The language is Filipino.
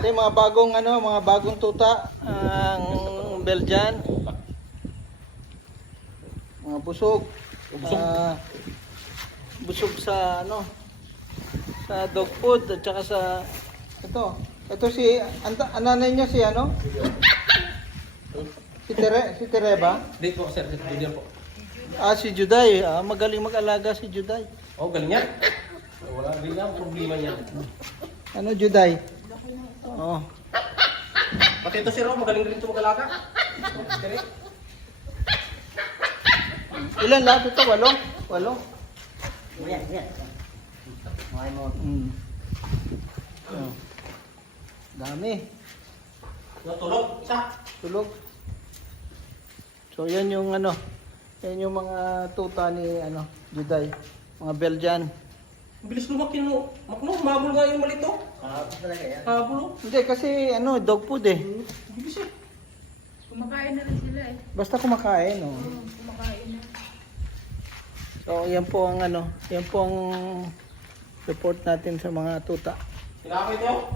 Ito yung mga bagong mga bagong tuta, ang Belgian. Mga busog. Busog sa sa dog food at saka sa ito si nanay niya si si Tere ba? Hindi po, sir. Julian po. Si Juday. Magaling mag-alaga si Juday. Oh, galing yan. Wala din lang problema niya. Juday? Oo. Pati ito si Ro, magaling rin ito mag-alaga. Ilan lahat ito? 8? 8? Yan. Dami. Tulog, isa. Tulog. So yan yung yan yung mga tuta ni Juday. Mga Belgian. Ang bilis lumaki no. Makno, mabul nga yung malito. Talaga yan. Mabul. Hindi kasi dog food eh. Bilis eh. Kumakain na rin sila eh. Basta kumakain Kumakain na. So yan po ang yan po ang report natin sa mga tuta. Sinakay niyo?